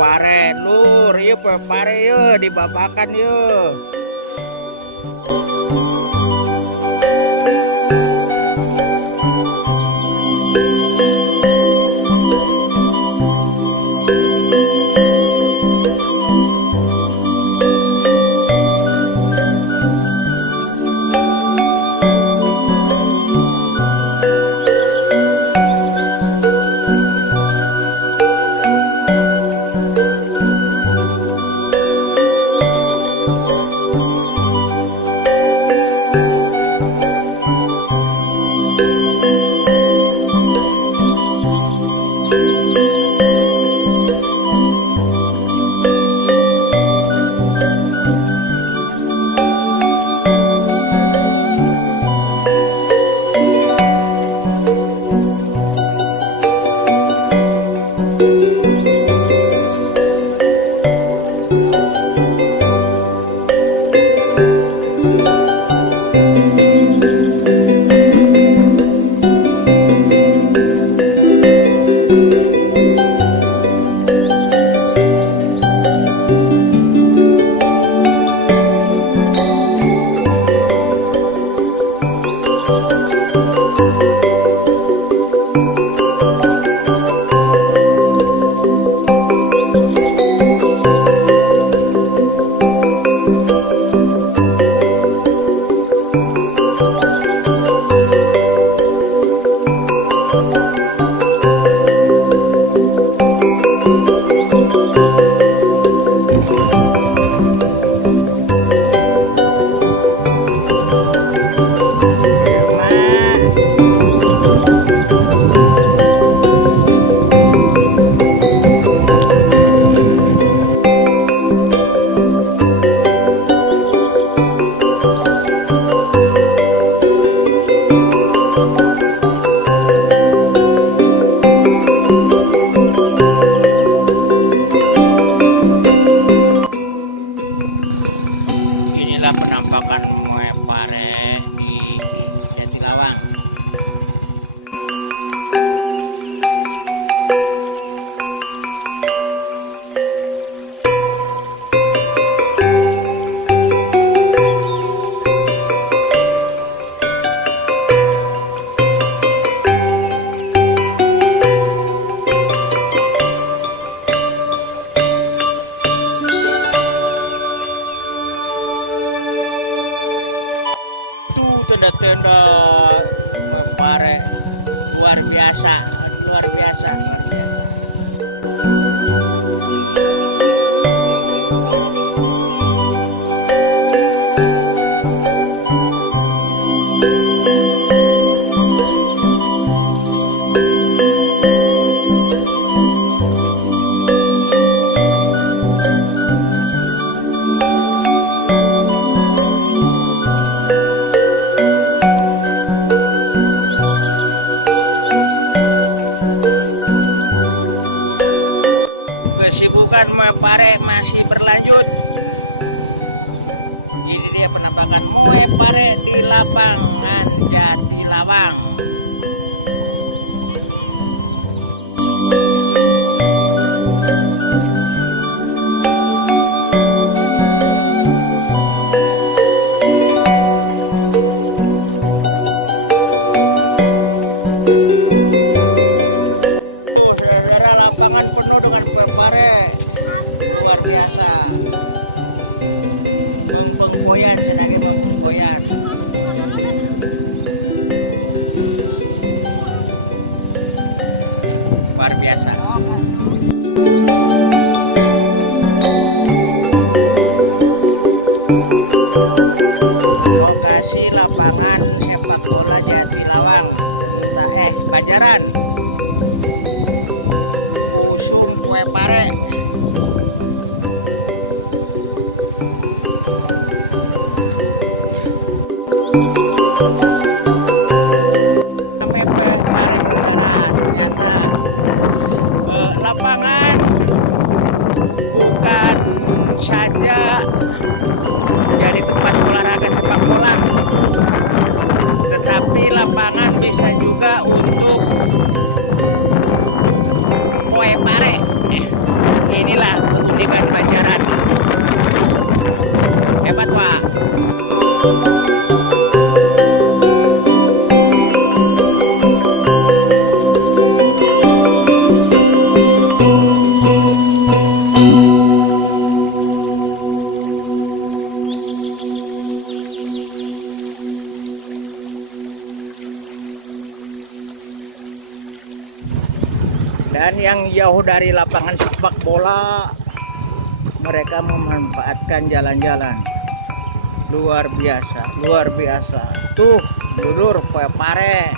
pare lur, ieu kue pare yeuh dibabakan yeuh. Inilah penampakan kue pare di Jatilawang. Tenda-tenda pare luar biasa, luar biasa, luar biasa. Kesibukan pare masih berlanjut. Ini dia penampakan kue pare di lapangan Jatilawang. Saudara-saudara, lapangan penuh dengan kue pare, luar biasa. Mempengkoyan, senangnya mempengkoyan. Luar biasa. Lokasi lapangan sepak bola Jatilawang, Banjaran. Musun kue pare. Lapangan bukan saja jadi tempat olahraga sepak bola, tetapi lapangan bisa juga untuk kue pare. Inilah keunikan Banjaran. Hebat, Pak. Dan yang jauh dari lapangan sepak bola, mereka memanfaatkan jalan-jalan. Luar biasa, luar biasa. Tuh, dulur kue pare.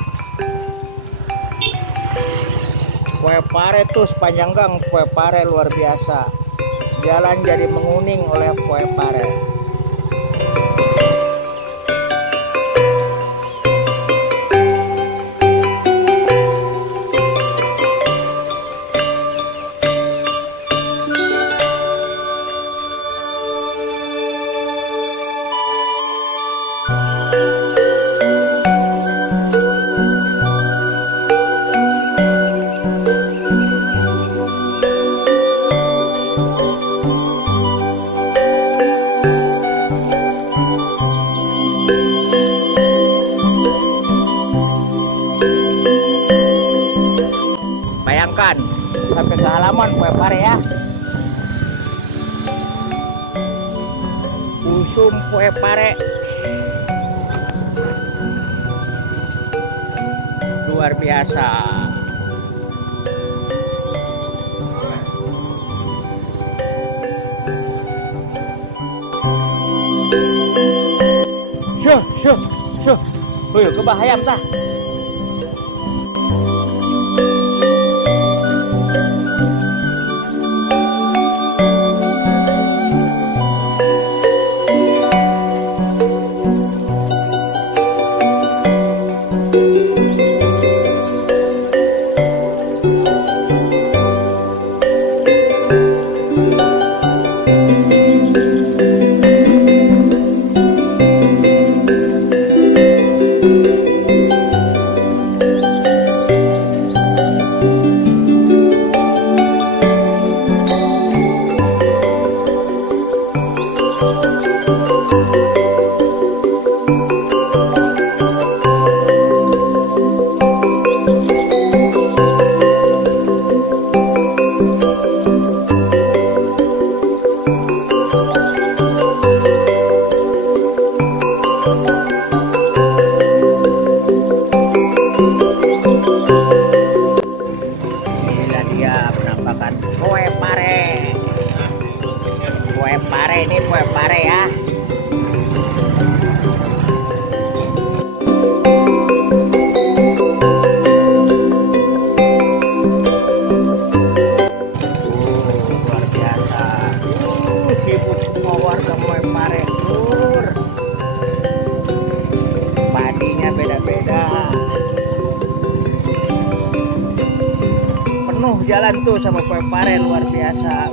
Kue pare tuh sepanjang gang kue pare luar biasa. Jalan jadi menguning oleh kue pare. Bayangkan sampai ke halaman kue pare ya. Usum kue pare. Luar biasa. Syuh. Kebahayam tah. Penampakan kue pare. Kue pare ini kue pare ya. Luar biasa. Sibuk semua warga kue pare. Padinya beda-beda. Penuh jalan tuh sama kue pare luar biasa.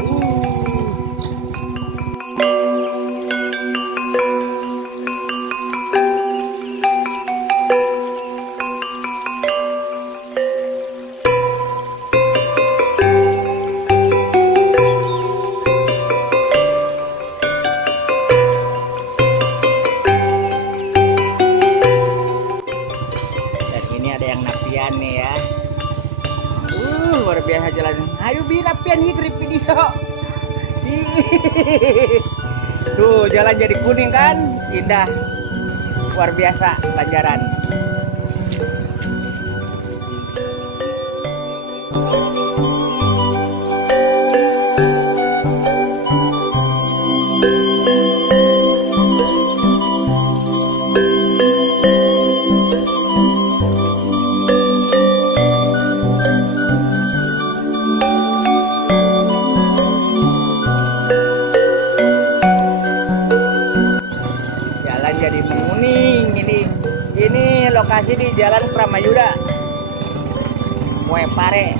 Dan ini ada yang napian nih ya. Luar biasa jalan. Ayo napian higrip video. Tuh jalan jadi kuning kan, indah. Luar biasa Banjaran. Jadi menguning ini lokasi di Jalan Pramayuda kue pare.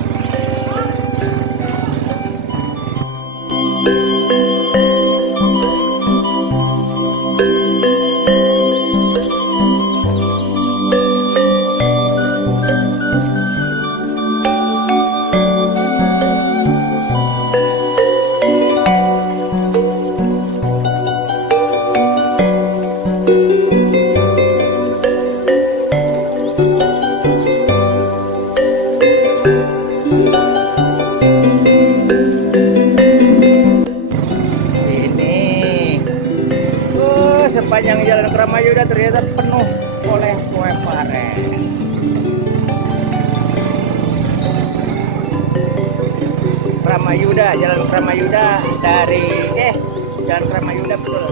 sepanjang jalan Kramayuda ternyata penuh oleh kue pare. Kramayuda, jalan Kramayuda dari jalan Kramayuda betul.